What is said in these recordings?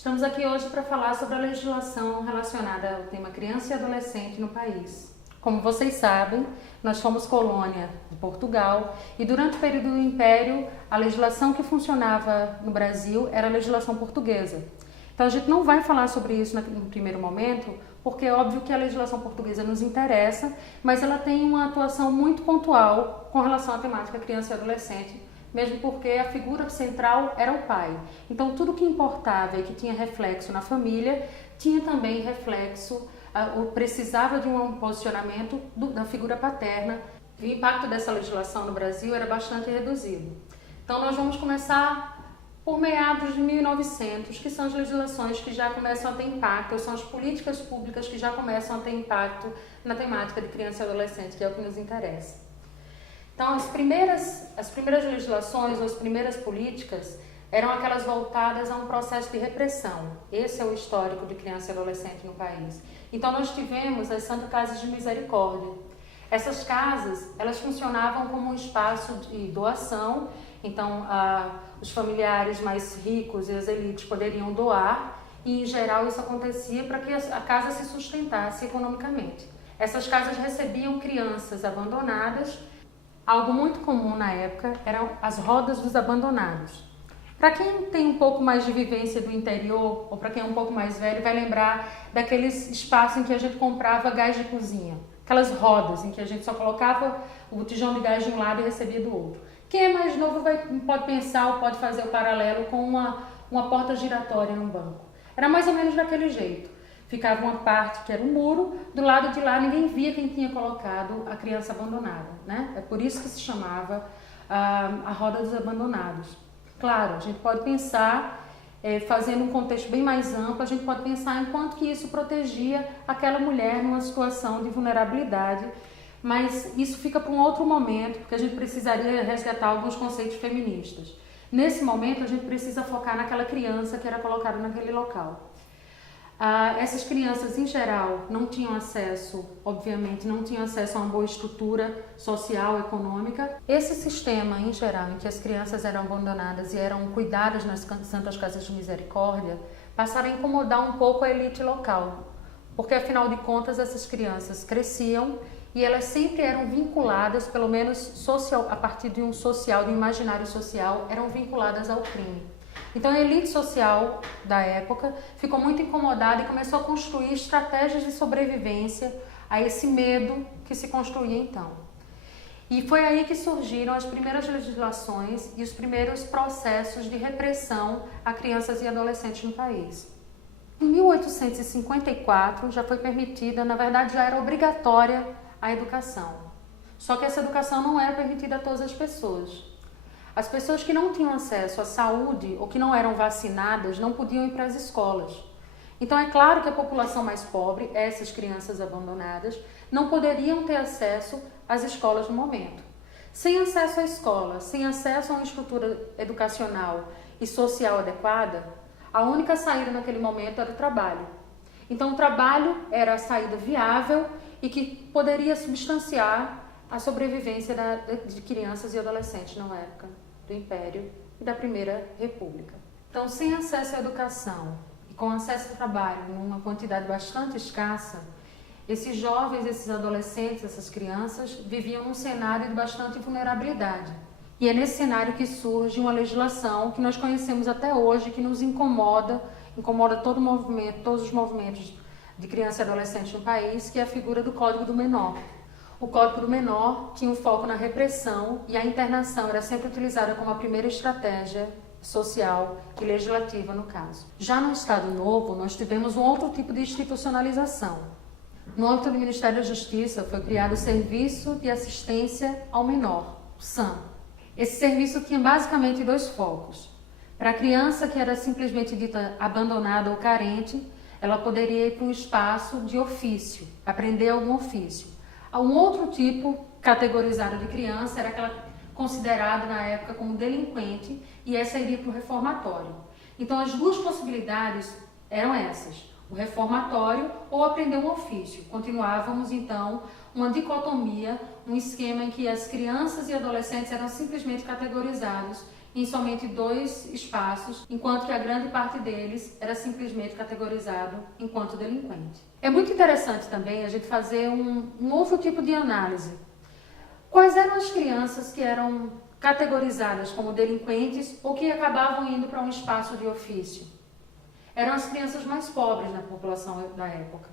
Estamos aqui hoje para falar sobre a legislação relacionada ao tema criança e adolescente no país. Como vocês sabem, nós fomos colônia de Portugal e durante o período do Império, a legislação que funcionava no Brasil era a legislação portuguesa. Então a gente não vai falar sobre isso no primeiro momento, porque é óbvio que a legislação portuguesa nos interessa, mas ela tem uma atuação muito pontual com relação à temática criança e adolescente, mesmo porque a figura central era o pai. Então tudo que importava e que tinha reflexo na família, tinha também reflexo, ou precisava de um posicionamento da figura paterna. O impacto dessa legislação no Brasil era bastante reduzido. Então nós vamos começar por meados de 1900, que são as legislações que já começam a ter impacto, ou são as políticas públicas que já começam a ter impacto na temática de criança e adolescente, que é o que nos interessa. Então, as primeiras legislações ou as primeiras políticas eram aquelas voltadas a um processo de repressão. Esse é o histórico de criança e adolescente no país. Então, nós tivemos as Santas Casas de Misericórdia. Essas casas, elas funcionavam como um espaço de doação. Então, os familiares mais ricos e as elites poderiam doar e, em geral, isso acontecia para que a casa se sustentasse economicamente. Essas casas recebiam crianças abandonadas. Algo muito comum na época eram as rodas dos abandonados. Para quem tem um pouco mais de vivência do interior, ou para quem é um pouco mais velho, vai lembrar daqueles espaços em que a gente comprava gás de cozinha. Aquelas rodas em que a gente só colocava o tijolo de gás de um lado e recebia do outro. Quem é mais novo pode pensar ou pode fazer o paralelo com uma porta giratória num banco. Era mais ou menos daquele jeito. Ficava uma parte que era um muro, do lado de lá ninguém via quem tinha colocado a criança abandonada, né? É por isso que se chamava a roda dos abandonados. Claro, a gente pode pensar, fazendo um contexto bem mais amplo, a gente pode pensar em quanto que isso protegia aquela mulher numa situação de vulnerabilidade, mas isso fica para um outro momento, porque a gente precisaria resgatar alguns conceitos feministas. Nesse momento, a gente precisa focar naquela criança que era colocada naquele local. Essas crianças, em geral, não tinham acesso, obviamente, não tinham acesso a uma boa estrutura social, econômica. Esse sistema, em geral, em que as crianças eram abandonadas e eram cuidadas nas Santas Casas de Misericórdia, passaram a incomodar um pouco a elite local, porque, afinal de contas, essas crianças cresciam e elas sempre eram vinculadas, pelo menos social, a partir de um imaginário social, eram vinculadas ao crime. Então a elite social da época ficou muito incomodada e começou a construir estratégias de sobrevivência a esse medo que se construía então. E foi aí que surgiram as primeiras legislações e os primeiros processos de repressão a crianças e adolescentes no país. Em 1854 já foi permitida, na verdade já era obrigatória a educação. Só que essa educação não era permitida a todas as pessoas. As pessoas que não tinham acesso à saúde ou que não eram vacinadas não podiam ir para as escolas. Então é claro que a população mais pobre, essas crianças abandonadas, não poderiam ter acesso às escolas no momento. Sem acesso à escola, sem acesso a uma estrutura educacional e social adequada, a única saída naquele momento era o trabalho. Então o trabalho era a saída viável e que poderia substanciar a sobrevivência de crianças e adolescentes na época do Império e da Primeira República. Então, sem acesso à educação e com acesso ao trabalho numa quantidade bastante escassa, esses jovens, esses adolescentes, essas crianças viviam num cenário de bastante vulnerabilidade. E é nesse cenário que surge uma legislação que nós conhecemos até hoje, que nos incomoda todos os movimentos de criança e adolescente no país, que é a figura do Código do Menor. O Código do Menor tinha um foco na repressão e a internação era sempre utilizada como a primeira estratégia social e legislativa no caso. Já no Estado Novo, nós tivemos um outro tipo de institucionalização. No âmbito do Ministério da Justiça foi criado o Serviço de Assistência ao Menor, o SAM. Esse serviço tinha basicamente dois focos. Para a criança que era simplesmente dita abandonada ou carente, ela poderia ir para um espaço de ofício, aprender algum ofício. Um outro tipo categorizado de criança era aquela considerada na época como delinquente e essa iria para o reformatório. Então as duas possibilidades eram essas, o reformatório ou aprender um ofício. Continuávamos então uma dicotomia, um esquema em que as crianças e adolescentes eram simplesmente categorizados em somente 2 espaços, enquanto que a grande parte deles era simplesmente categorizado enquanto delinquente. É muito interessante também a gente fazer um outro tipo de análise. Quais eram as crianças que eram categorizadas como delinquentes ou que acabavam indo para um espaço de ofício? Eram as crianças mais pobres na população da época.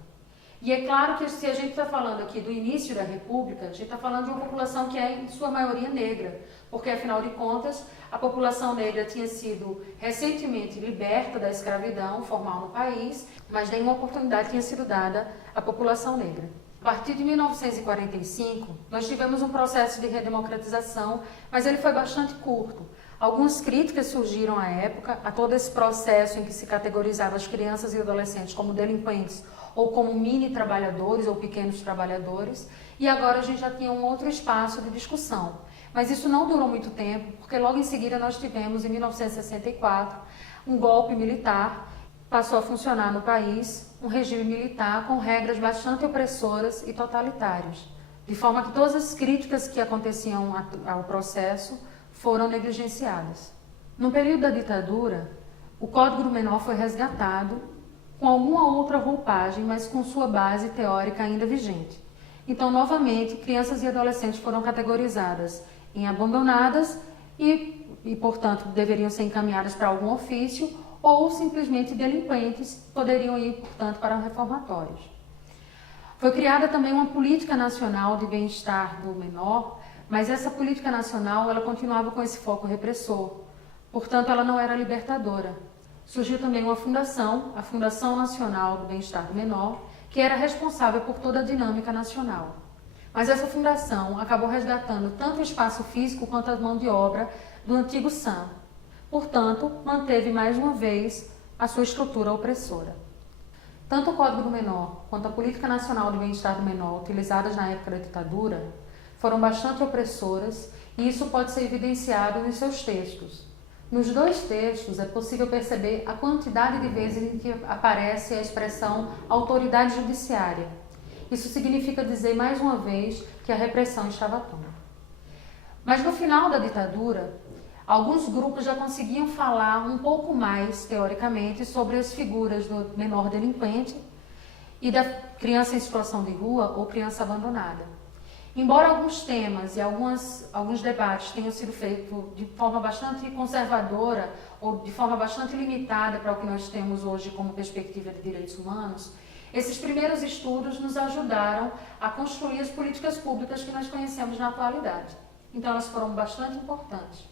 E é claro que se a gente está falando aqui do início da República, a gente está falando de uma população que é em sua maioria negra, porque afinal de contas a população negra tinha sido recentemente liberta da escravidão formal no país, mas nenhuma oportunidade tinha sido dada à população negra. A partir de 1945, nós tivemos um processo de redemocratização, mas ele foi bastante curto. Algumas críticas surgiram à época a todo esse processo em que se categorizava as crianças e adolescentes como delinquentes ou como mini trabalhadores ou pequenos trabalhadores, e agora a gente já tinha um outro espaço de discussão. Mas isso não durou muito tempo, porque logo em seguida nós tivemos, em 1964, um golpe militar, passou a funcionar no país um regime militar com regras bastante opressoras e totalitárias, de forma que todas as críticas que aconteciam ao processo foram negligenciadas. No período da ditadura, o Código do Menor foi resgatado com alguma outra roupagem, mas com sua base teórica ainda vigente. Então, novamente, crianças e adolescentes foram categorizadas em abandonadas e portanto, deveriam ser encaminhadas para algum ofício, ou simplesmente delinquentes poderiam ir, portanto, para reformatórios. Foi criada também uma política nacional de bem-estar do menor, mas essa política nacional ela continuava com esse foco repressor, portanto ela não era libertadora. Surgiu também uma fundação, a Fundação Nacional do Bem-Estar do Menor, que era responsável por toda a dinâmica nacional. Mas essa fundação acabou resgatando tanto o espaço físico quanto a mão de obra do antigo SAM. Portanto, manteve mais uma vez a sua estrutura opressora. Tanto o Código do Menor quanto a Política Nacional de Bem-Estar do Menor, utilizadas na época da ditadura, foram bastante opressoras e isso pode ser evidenciado nos seus textos. Nos 2 textos é possível perceber a quantidade de vezes em que aparece a expressão autoridade judiciária. Isso significa dizer mais uma vez que a repressão estava atuando. Mas no final da ditadura, alguns grupos já conseguiam falar um pouco mais, teoricamente, sobre as figuras do menor delinquente e da criança em situação de rua ou criança abandonada. Embora alguns temas e alguns debates tenham sido feitos de forma bastante conservadora ou de forma bastante limitada para o que nós temos hoje como perspectiva de direitos humanos, esses primeiros estudos nos ajudaram a construir as políticas públicas que nós conhecemos na atualidade. Então, elas foram bastante importantes.